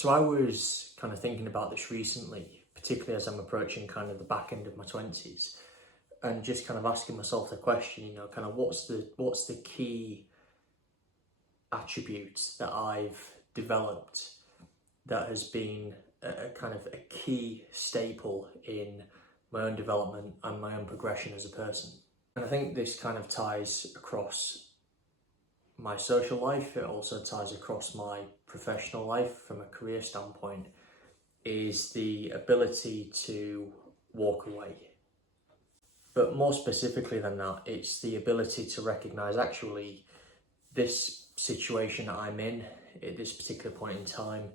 So I was kind of thinking about this recently, particularly as I'm approaching kind of the back end of my 20s, and just kind of asking myself the question, kind of what's the key attributes that I've developed that has been a kind of a key staple in my own development and my own progression as a person. And I think this kind of ties across my social life. It also ties across my professional life from a career standpoint, is the ability to walk away. But more specifically than that, it's the ability to recognize actually this situation that I'm in at this particular point in time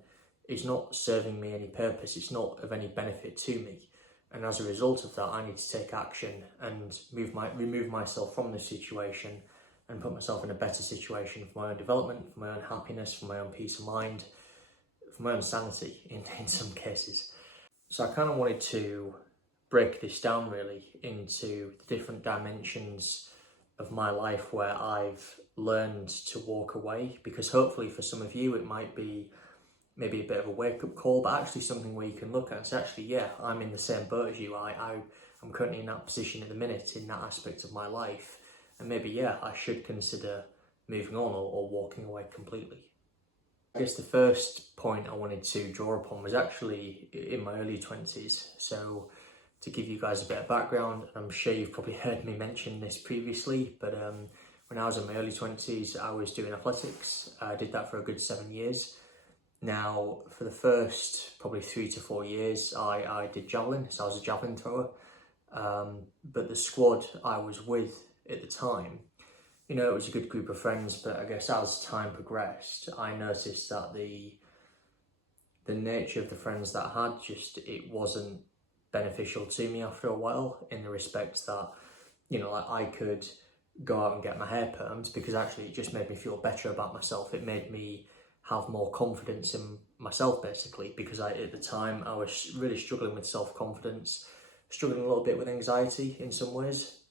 is not serving me any purpose. It's not of any benefit to me. And as a result of that, I need to take action and remove myself from this situation and put myself in a better situation for my own development, for my own happiness, for my own peace of mind, for my own sanity in some cases. So I kind of wanted to break this down really into the different dimensions of my life where I've learned to walk away, because hopefully for some of you it might be maybe a bit of a wake-up call, but actually something where you can look at and say, actually, yeah, I'm in the same boat as you. I'm currently in that position at the minute, in that aspect of my life, and maybe, yeah, I should consider moving on or walking away completely. I guess the first point I wanted to draw upon was actually in my early 20s. So to give you guys a bit of background, I'm sure you've probably heard me mention this previously, but when I was in my early 20s, I was doing athletics. I did that for a good 7 years. Now, for the first probably 3 to 4 years, I did javelin, so I was a javelin thrower. But the squad I was with at the time, it was a good group of friends, but I guess as time progressed, I noticed that the nature of the friends that I had, it wasn't beneficial to me after a while, in the respect that, I could go out and get my hair permed because actually it just made me feel better about myself. It made me have more confidence in myself, basically, because at the time I was really struggling with self-confidence, struggling a little bit with anxiety in some ways.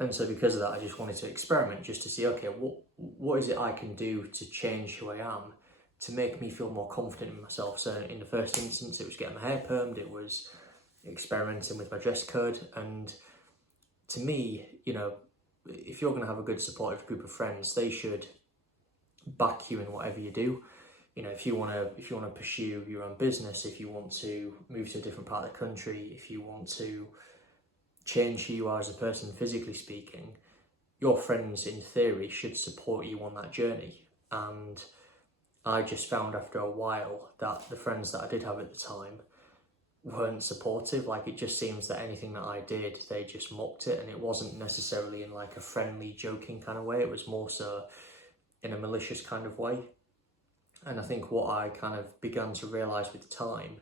And so because of that, I just wanted to experiment just to see, okay, what is it I can do to change who I am, to make me feel more confident in myself. So in the first instance, it was getting my hair permed, it was experimenting with my dress code. And to me, if you're going to have a good supportive group of friends, they should back you in whatever you do. If you want to pursue your own business, if you want to move to a different part of the country, if you want to change who you are as a person, physically speaking, your friends in theory should support you on that journey. And I just found after a while that the friends that I did have at the time weren't supportive. Like, it just seems that anything that I did, they just mocked it, and it wasn't necessarily in like a friendly, joking kind of way. It was more so in a malicious kind of way. And I think what I kind of began to realise with time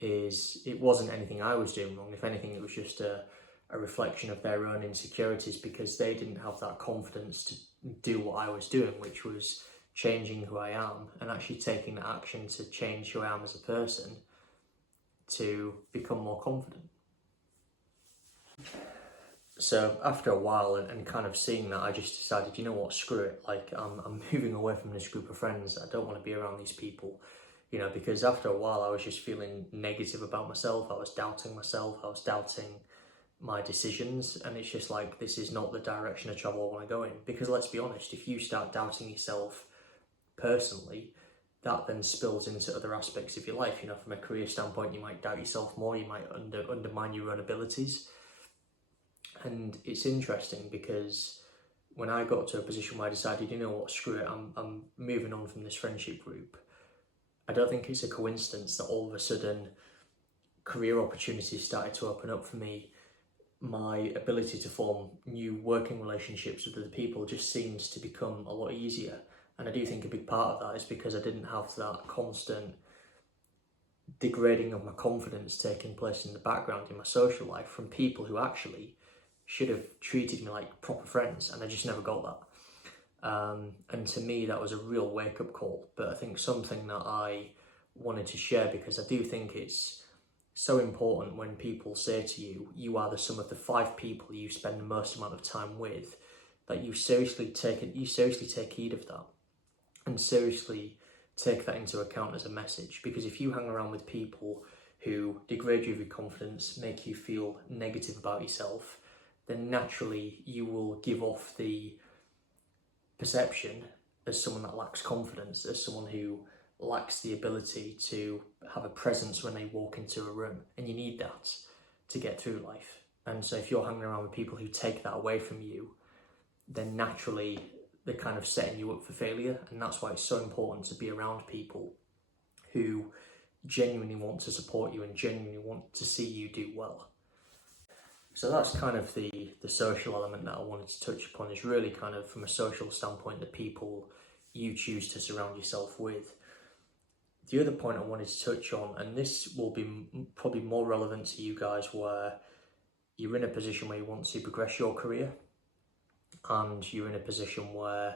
is it wasn't anything I was doing wrong. If anything, it was just a reflection of their own insecurities, because they didn't have that confidence to do what I was doing, which was changing who I am and actually taking the action to change who I am as a person to become more confident. So after a while and kind of seeing that, I just decided, screw it. Like, I'm moving away from this group of friends. I don't want to be around these people, because after a while I was just feeling negative about myself. I was doubting myself. I was doubting my decisions. And it's just like, this is not the direction of travel I want to go in. Because let's be honest, if you start doubting yourself personally, that then spills into other aspects of your life. From a career standpoint, you might doubt yourself more. You might undermine your own abilities. And it's interesting because when I got to a position where I decided, screw it, I'm moving on from this friendship group, I don't think it's a coincidence that all of a sudden career opportunities started to open up for me. My ability to form new working relationships with other people just seems to become a lot easier. And I do think a big part of that is because I didn't have that constant degrading of my confidence taking place in the background in my social life from people who actually should have treated me like proper friends, and I just never got that. And to me, that was a real wake-up call. But I think something that I wanted to share, because I do think it's so important when people say to you, you are the sum of the 5 people you spend the most amount of time with, that you seriously take heed of that, and seriously take that into account as a message, because if you hang around with people who degrade you of your confidence, make you feel negative about yourself, then naturally you will give off the perception as someone that lacks confidence, as someone who lacks the ability to have a presence when they walk into a room, and you need that to get through life. And so if you're hanging around with people who take that away from you, then naturally they're kind of setting you up for failure. And that's why it's so important to be around people who genuinely want to support you and genuinely want to see you do well. So that's kind of the social element that I wanted to touch upon, is really kind of from a social standpoint, the people you choose to surround yourself with. The other point I wanted to touch on, and this will be probably more relevant to you guys where you're in a position where you want to progress your career, and you're in a position where,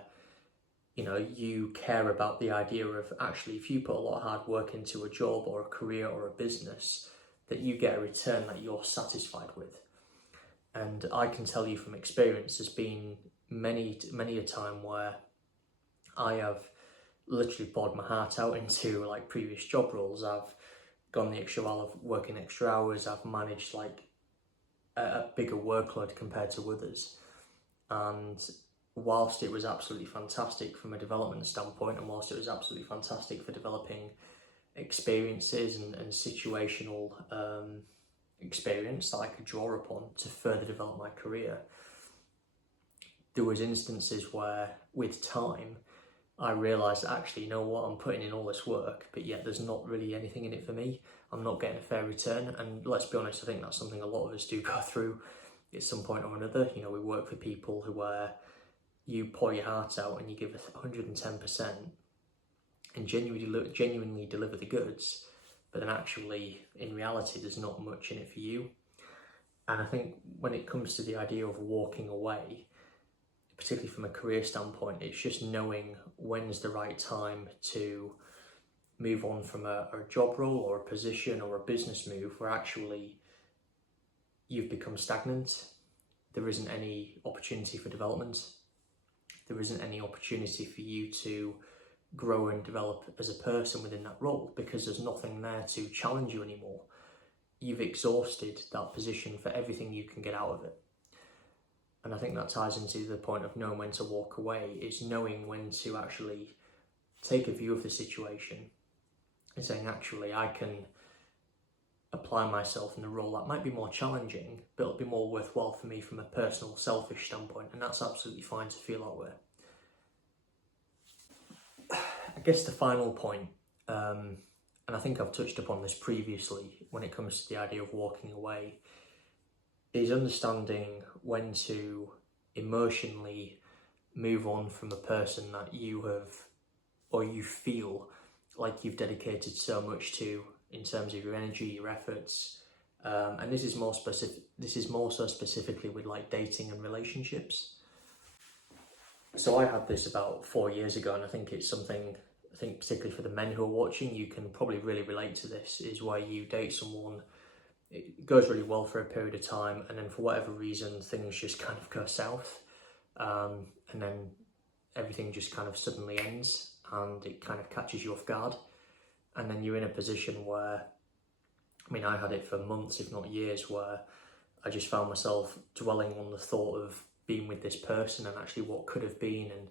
you know, you care about the idea of actually, if you put a lot of hard work into a job or a career or a business, that you get a return that you're satisfied with. And I can tell you from experience, there's been many a time where I have literally poured my heart out into like previous job roles. I've gone the extra mile of working extra hours. I've managed like a bigger workload compared to others. And whilst it was absolutely fantastic from a development standpoint, and whilst it was absolutely fantastic for developing experiences and situational experience that I could draw upon to further develop my career, there was instances where with time I realised that actually, you know what, I'm putting in all this work, but yet there's not really anything in it for me. I'm not getting a fair return. And let's be honest, I think that's something a lot of us do go through at some point or another. You know, we work for people who where you pour your heart out and you give 110% and genuinely deliver the goods, but then actually in reality there's not much in it for you. And I think when it comes to the idea of walking away, particularly from a career standpoint, it's just knowing when's the right time to move on from a job role or a position or a business move where actually you've become stagnant. There isn't any opportunity for development. There isn't any opportunity for you to grow and develop as a person within that role, because there's nothing there to challenge you anymore. You've exhausted that position for everything you can get out of it. And I think that ties into the point of knowing when to walk away, is knowing when to actually take a view of the situation and saying, actually, I can apply myself in a role that might be more challenging, but it'll be more worthwhile for me from a personal, selfish standpoint. And that's absolutely fine to feel that way. I guess the final point, and I think I've touched upon this previously when it comes to the idea of walking away, is understanding when to emotionally move on from a person that you have, or you feel like you've dedicated so much to in terms of your energy, your efforts, and this is more specific. This is more so specifically with like dating and relationships. So I had this about 4 years ago, and I think it's something, I think particularly for the men who are watching, you can probably really relate to this, is where you date someone, it goes really well for a period of time, and then for whatever reason things just kind of go south, and then everything just kind of suddenly ends and it kind of catches you off guard, and then you're in a position where, I mean, I had it for months if not years, where I just found myself dwelling on the thought of being with this person and actually what could have been and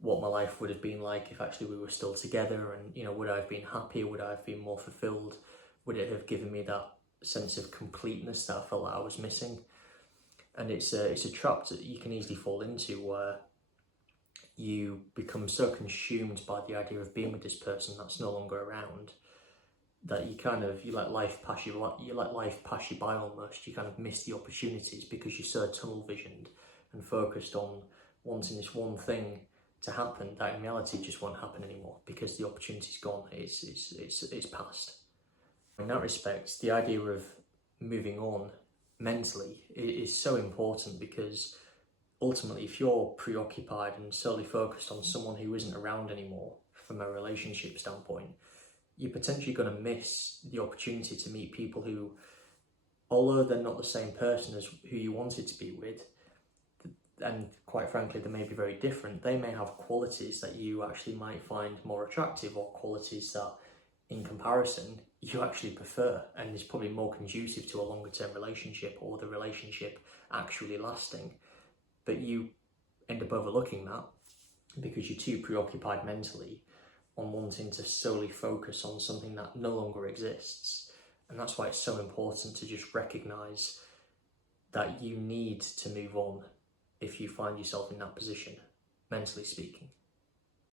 what my life would have been like if actually we were still together, and, you know, would I have been happier, would I have been more fulfilled, would it have given me that sense of completeness that I felt like I was missing. And it's a trap that you can easily fall into, where you become so consumed by the idea of being with this person that's no longer around, that you let life pass you by almost. You kind of miss the opportunities because you're so tunnel visioned and focused on wanting this one thing to happen that in reality just won't happen anymore because the opportunity's gone. It's past. In that respect, the idea of moving on mentally is so important, because ultimately if you're preoccupied and solely focused on someone who isn't around anymore from a relationship standpoint, you're potentially going to miss the opportunity to meet people who, although they're not the same person as who you wanted to be with, and quite frankly they may be very different. They may have qualities that you actually might find more attractive, or qualities that in comparison you actually prefer, and is probably more conducive to a longer term relationship, or the relationship actually lasting. But you end up overlooking that because you're too preoccupied mentally on wanting to solely focus on something that no longer exists. And that's why it's so important to just recognise that you need to move on if you find yourself in that position, mentally speaking.